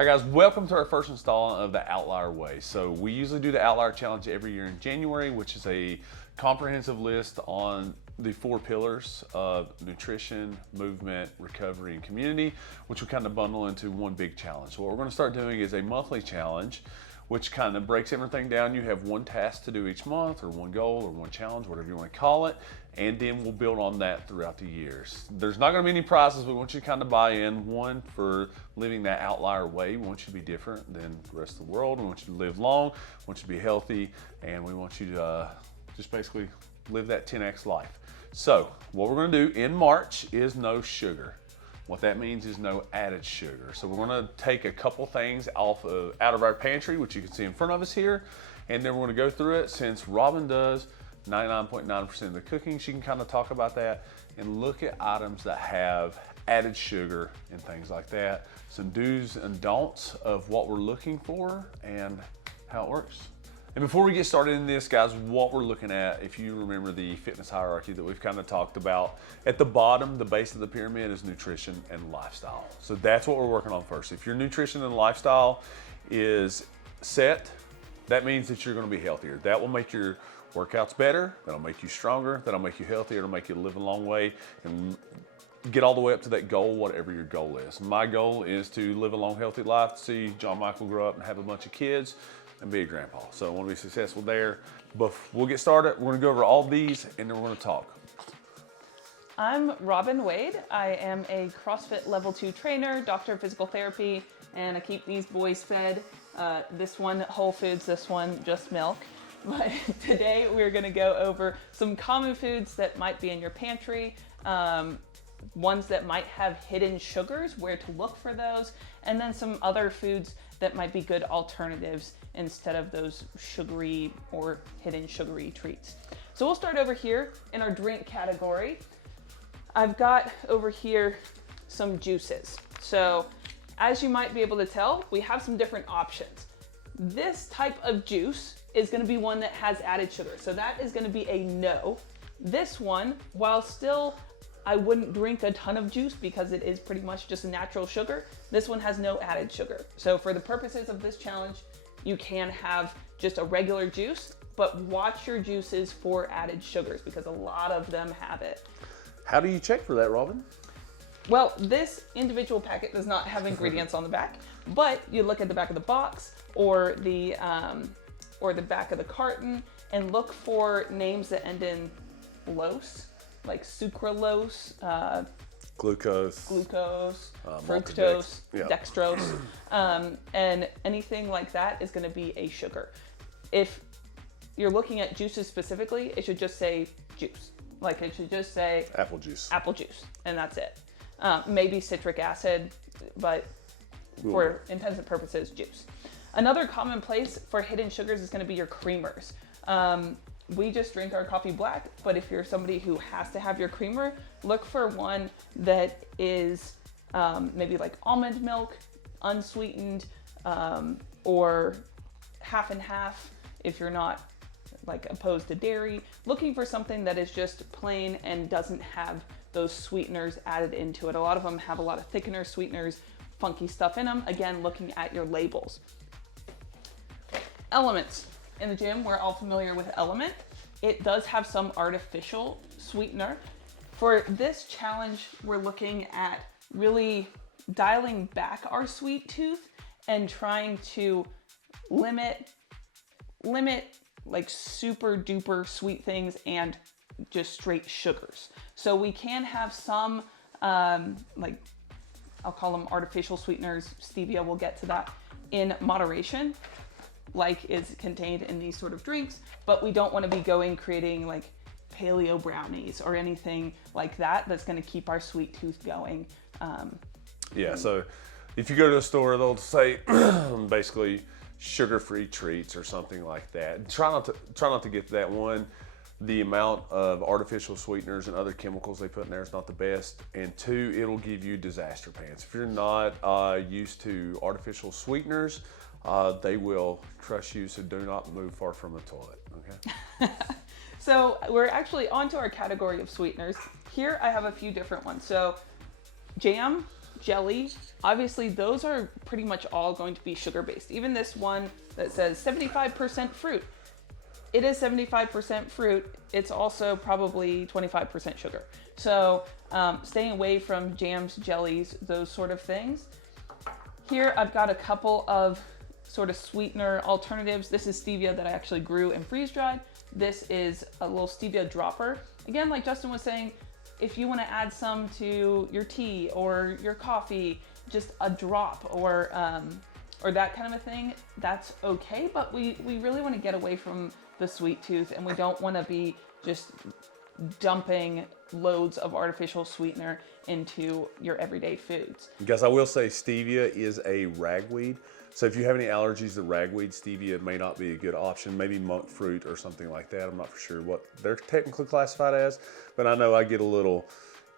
Hi guys, welcome to our first installment of the Outlier Way. So we usually do the Outlier Challenge every year in January, which is a comprehensive list on the 4 pillars of nutrition, movement, recovery, and community, which we kind of bundle into one big challenge. So what we're going to start doing is a monthly challenge, which kind of breaks everything down. You have one task to do each month, or one goal, or one challenge, whatever you want to call it, and then we'll build on that throughout the years. There's not going to be any prizes. We want you to kind of buy in. One, for living that outlier way. We want you to be different than the rest of the world. We want you to live long. We want you to be healthy, and we want you to just basically live that 10x life. So what we're going to do in March is no sugar. What that means is no added sugar. So we're going to take a couple things out of our pantry, which you can see in front of us here, and then we're going to go through it. Since Robin does 99.9% of the cooking, she can kind of talk about that and look at items that have added sugar and things like that. Some do's and don'ts of what we're looking for and how it works. And before we get started in this, guys, what we're looking at, if you remember the fitness hierarchy that we've kind of talked about, at the bottom, the base of the pyramid is nutrition and lifestyle. So that's what we're working on first. If your nutrition and lifestyle is set, that means that you're going to be healthier. That will make your workouts better. That'll make you stronger. That'll make you healthier. It'll make you live a long way and get all the way up to that goal, whatever your goal is. My goal is to live a long, healthy life, to see John Michael grow up and have a bunch of kids and be a grandpa. So I want to be successful there. But we'll get started. We're going to go over all these and then we're going to talk. I'm Robin Wade. I am a CrossFit Level 2 trainer, doctor of physical therapy, and I keep these boys fed. This one whole foods, this one just milk. But today we're going to go over some common foods that might be in your pantry, ones that might have hidden sugars, where to look for those, and then some other foods that might be good alternatives instead of those sugary or hidden sugary treats. So we'll start over here in our drink category. I've got over here some juices. So as you might be able to tell, we have some different options. This type of juice is going to be one that has added sugar. So that is going to be a no. This one, while still I wouldn't drink a ton of juice because it is pretty much just a natural sugar, this one has no added sugar. So for the purposes of this challenge, you can have just a regular juice, but watch your juices for added sugars because a lot of them have it. How do you check for that, Robin? Well, this individual packet does not have ingredients on the back, but you look at the back of the box or the back of the carton and look for names that end in lose, like sucralose, Glucose, fructose, dextrose, and anything like that is going to be a sugar. If you're looking at juices specifically, it should just say juice. Like it should just say apple juice, and that's it. Maybe citric acid, but for intents and purposes, juice. Another common place for hidden sugars is going to be your creamers. We just drink our coffee black, but if you're somebody who has to have your creamer, look for one that is maybe like almond milk, unsweetened, or half and half if you're not like opposed to dairy. Looking for something that is just plain and doesn't have those sweeteners added into it. A lot of them have a lot of thickeners, sweeteners, funky stuff in them. Again, looking at your labels. Elements. In the gym, we're all familiar with Element. It does have some artificial sweetener. For this challenge, we're looking at really dialing back our sweet tooth and trying to limit like super duper sweet things and just straight sugars. So we can have some, like I'll call them artificial sweeteners, stevia, we'll get to that, in moderation, like is contained in these sort of drinks, but we don't want to be creating like paleo brownies or anything like that that's going to keep our sweet tooth going. Yeah, so if you go to a store, they'll say basically sugar-free treats or something like that. Try not to get to that. One, the amount of artificial sweeteners and other chemicals they put in there is not the best. And two, it'll give you disaster pants. If you're not used to artificial sweeteners, they will crush you, so do not move far from the toilet, okay? So we're actually onto our category of sweeteners. Here I have a few different ones. So jam, jelly, obviously those are pretty much all going to be sugar-based. Even this one that says 75% fruit, it is 75% fruit. It's also probably 25% sugar. So staying away from jams, jellies, those sort of things. Here I've got a couple of sort of sweetener alternatives. This is stevia that I actually grew and freeze dried. This is a little stevia dropper. Again, like Justin was saying, if you want to add some to your tea or your coffee, just a drop or that kind of a thing, that's okay. But we really want to get away from the sweet tooth, and we don't want to be just dumping loads of artificial sweetener into your everyday foods. Guys, I will say stevia is a ragweed. So if you have any allergies to ragweed, stevia may not be a good option. Maybe monk fruit or something like that. I'm not for sure what they're technically classified as, but I know I get a little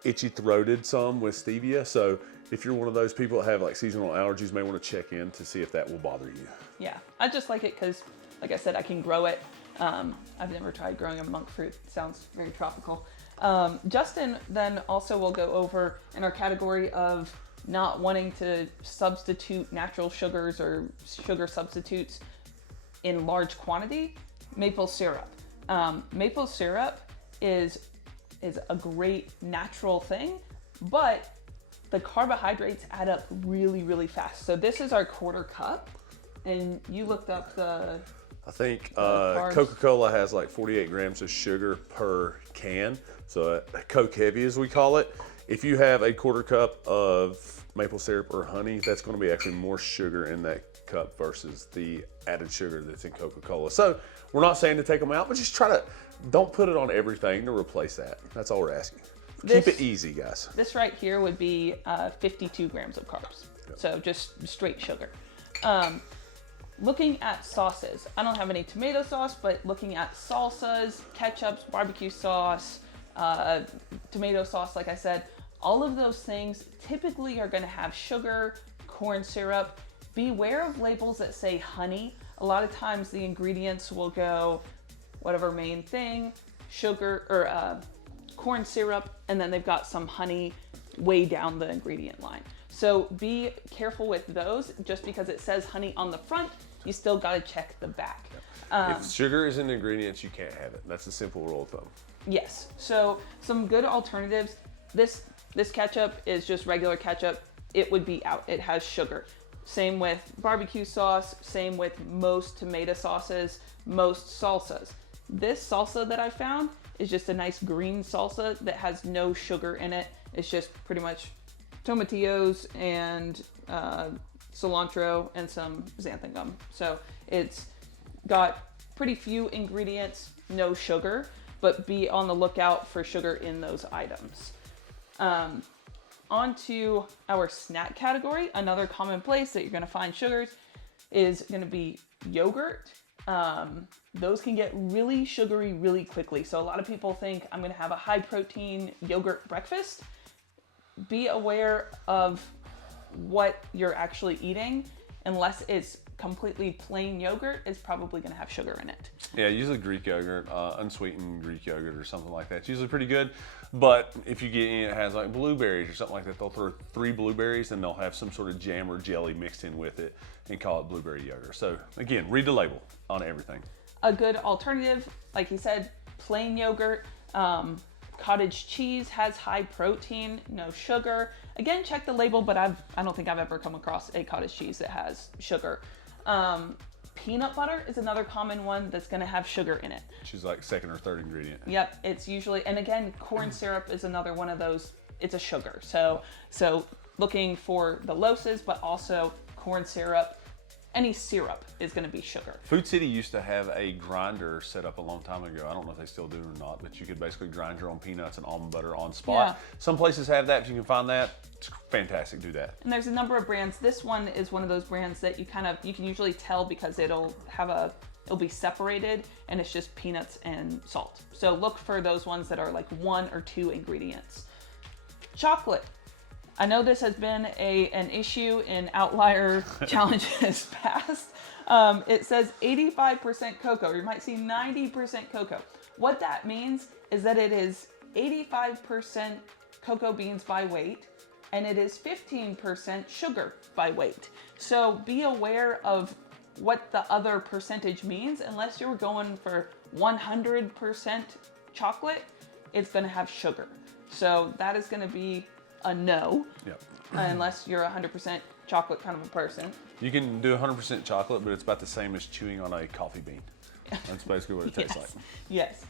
itchy throated some with stevia. So if you're one of those people that have like seasonal allergies, may want to check in to see if that will bother you. Yeah, I just like it because, like I said, I can grow it. I've never tried growing a monk fruit. It sounds very tropical. Justin then also will go over in our category of not wanting to substitute natural sugars or sugar substitutes in large quantity, maple syrup. Maple syrup is a great natural thing, but the carbohydrates add up really, really fast. So this is our quarter cup, and you looked up the... I think Coca-Cola has like 48 grams of sugar per can. So Coke Heavy, as we call it. If you have a quarter cup of maple syrup or honey, that's going to be actually more sugar in that cup versus the added sugar that's in Coca-Cola. So we're not saying to take them out, but just don't put it on everything to replace that. That's all we're asking. Keep it easy, guys. This right here would be 52 grams of carbs. Yep. So just straight sugar. Looking at sauces, I don't have any tomato sauce, but looking at salsas, ketchups, barbecue sauce, tomato sauce, like I said, all of those things typically are going to have sugar, corn syrup. Beware of labels that say honey. A lot of times the ingredients will go whatever main thing, sugar or corn syrup, and then they've got some honey way down the ingredient line. So be careful with those. Just because it says honey on the front, you still got to check the back. If sugar is in the ingredients, you can't have it. That's a simple rule of thumb. Yes. So some good alternatives. This ketchup is just regular ketchup. It would be out. It has sugar. Same with barbecue sauce. Same with most tomato sauces, most salsas. This salsa that I found is just a nice green salsa that has no sugar in it. It's just pretty much tomatillos and cilantro and some xanthan gum. So it's got pretty few ingredients, no sugar, but be on the lookout for sugar in those items. On to our snack category. Another common place that you're going to find sugars is going to be yogurt. Those can get really sugary really quickly. So a lot of people think I'm going to have a high protein yogurt breakfast. Be aware of what you're actually eating. Unless it's completely plain yogurt, it's probably going to have sugar in it. Yeah, usually Greek yogurt, unsweetened Greek yogurt or something like that. It's usually pretty good. But if you get any that has like blueberries or something like that, they'll throw 3 blueberries and they'll have some sort of jam or jelly mixed in with it and call it blueberry yogurt. So again, read the label on everything. A good alternative, like he said, plain yogurt. Cottage cheese has high protein, no sugar. Again, check the label, but I don't think I've ever come across a cottage cheese that has sugar. Peanut butter is another common one that's going to have sugar in it. Which is like second or third ingredient. Yep, it's usually, and again, corn syrup is another one of those. It's a sugar. So looking for the losses, but also corn syrup. Any syrup is going to be sugar. Food City used to have a grinder set up a long time ago. I don't know if they still do or not, but you could basically grind your own peanuts and almond butter on spot. Yeah. Some places have that. If you can find that, it's fantastic. Do that. And there's a number of brands. This one is one of those brands that you can usually tell because it'll be separated and it's just peanuts and salt. So look for those ones that are like 1 or 2 ingredients. Chocolate. I know this has been an issue in Outlier challenges past. It says 85% cocoa. You might see 90% cocoa. What that means is that it is 85% cocoa beans by weight, and it is 15% sugar by weight. So be aware of what the other percentage means. Unless you're going for 100% chocolate, it's going to have sugar. So that is going to be a no, unless you're 100% chocolate kind of a person. You can do 100% chocolate, but it's about the same as chewing on a coffee bean. That's basically what it tastes like. Yes.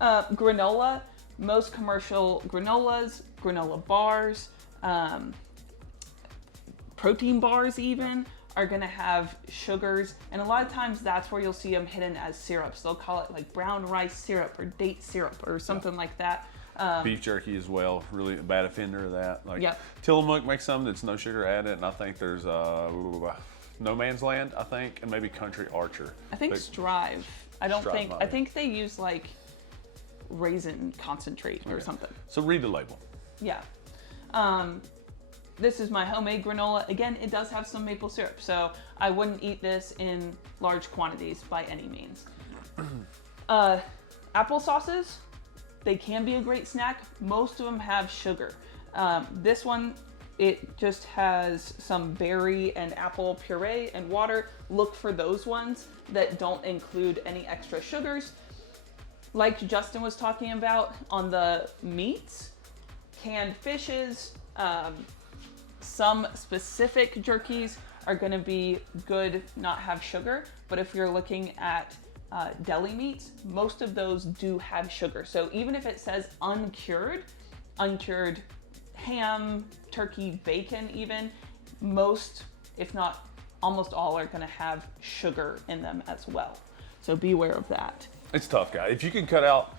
Granola, most commercial granolas, granola bars, protein bars even, are going to have sugars, and a lot of times that's where you'll see them hidden as syrups. They'll call it like brown rice syrup or date syrup or something like that. Beef jerky as well, really a bad offender of that. Like Yep. Tillamook makes some that's no sugar added, and I think there's No Man's Land, I think, and maybe Country Archer. I think But Strive. I Strive think they use like raisin concentrate or something. So read the label. Yeah. This is my homemade granola. Again, it does have some maple syrup, so I wouldn't eat this in large quantities by any means. Apple sauces, they can be a great snack. Most of them have sugar. This one, it just has some berry and apple puree and water. Look for those ones that don't include any extra sugars. Like Justin was talking about on the meats, canned fishes, some specific jerkies are going to be good, not have sugar. But if you're looking at deli meats, most of those do have sugar. So even if it says uncured ham, turkey, bacon even, most, if not almost all, are going to have sugar in them as well. So beware of that. It's tough, guys. If you can cut out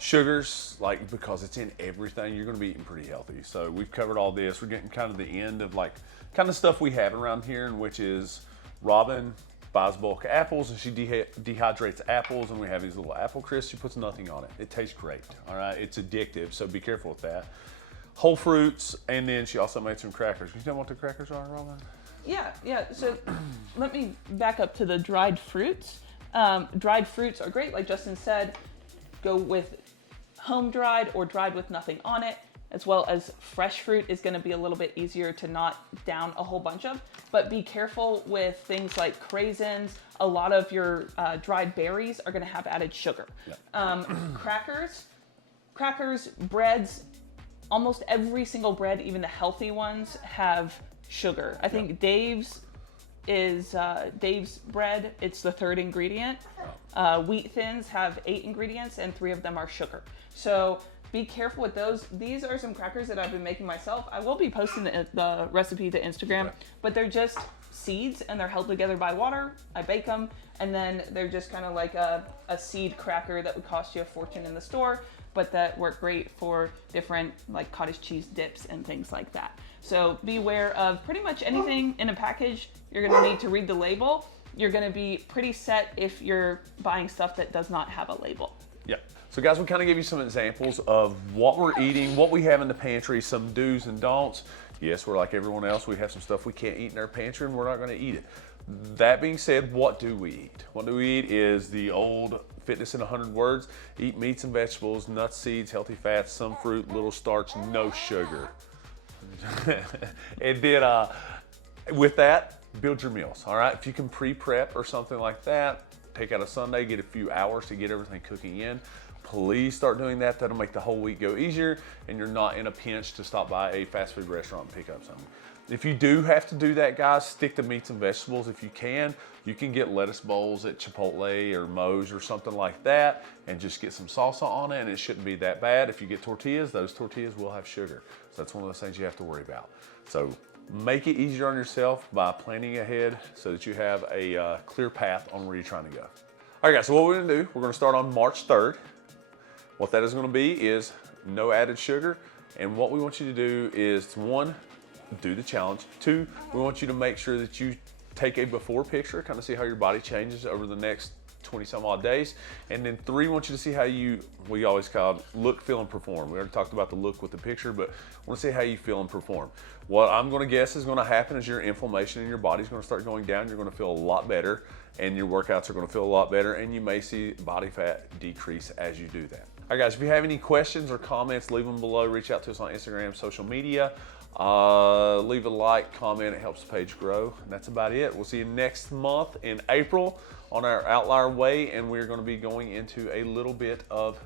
sugars, like, because it's in everything, you're going to be eating pretty healthy. So we've covered all this. We're getting kind of the end of like kind of stuff we have around here, and which is Robin buys bulk apples and she dehydrates apples, and we have these little apple crisps. She puts nothing on it. It tastes great. All right, it's addictive, so be careful with that. Whole fruits, and then she also made some crackers. Can you tell me what the crackers are, Robin? Yeah. So let me back up to the dried fruits. Dried fruits are great, like Justin said. Go with home dried or dried with nothing on it, as well as fresh fruit is going to be a little bit easier to not down a whole bunch of. But be careful with things like craisins. A lot of your dried berries are going to have added sugar. Yep. Crackers, breads. Almost every single bread, even the healthy ones, have sugar. I think Dave's bread. It's the third ingredient. Wheat Thins have 8 ingredients, and 3 of them are sugar. So be careful with those. These are some crackers that I've been making myself. I will be posting the recipe to Instagram, but they're just seeds and they're held together by water. I bake them, and then they're just kind of like a seed cracker that would cost you a fortune in the store, but that work great for different like cottage cheese dips and things like that. So beware of pretty much anything in a package. You're going to need to read the label. You're going to be pretty set if you're buying stuff that does not have a label. Yeah. So guys, we kind of give you some examples of what we're eating, what we have in the pantry, some do's and don'ts. Yes, we're like everyone else. We have some stuff we can't eat in our pantry, and we're not going to eat it. That being said, what do we eat? What do we eat is the old fitness in 100 words. Eat meats and vegetables, nuts, seeds, healthy fats, some fruit, little starch, no sugar. And then with that, build your meals, all right? If you can pre-prep or something like that, take out a Sunday, get a few hours to get everything cooking in. Please start doing that. That'll make the whole week go easier, and you're not in a pinch to stop by a fast food restaurant and pick up something. If you do have to do that, guys, stick to meats and vegetables if you can. You can get lettuce bowls at Chipotle or Moe's or something like that and just get some salsa on it, and it shouldn't be that bad. If you get tortillas, those tortillas will have sugar. So that's one of those things you have to worry about. So make it easier on yourself by planning ahead so that you have a clear path on where you're trying to go. All right, guys, so what we're gonna do, we're gonna start on March 3rd. What that is gonna be is no added sugar. And what we want you to do is, 1, do the challenge. 2, we want you to make sure that you take a before picture, kind of see how your body changes over the next 20 some odd days. And then 3, we want you to see how we always call it look, feel, and perform. We already talked about the look with the picture, but I want to see how you feel and perform. What I'm going to guess is going to happen is your inflammation in your body is going to start going down. You're going to feel a lot better, and your workouts are going to feel a lot better, and you may see body fat decrease as you do that. All right, guys, if you have any questions or comments, leave them below. Reach out to us on Instagram, social media. Leave a like, comment, it helps the page grow. And that's about it. We'll see you next month in April on our Outlier Way, and we're going to be going into a little bit of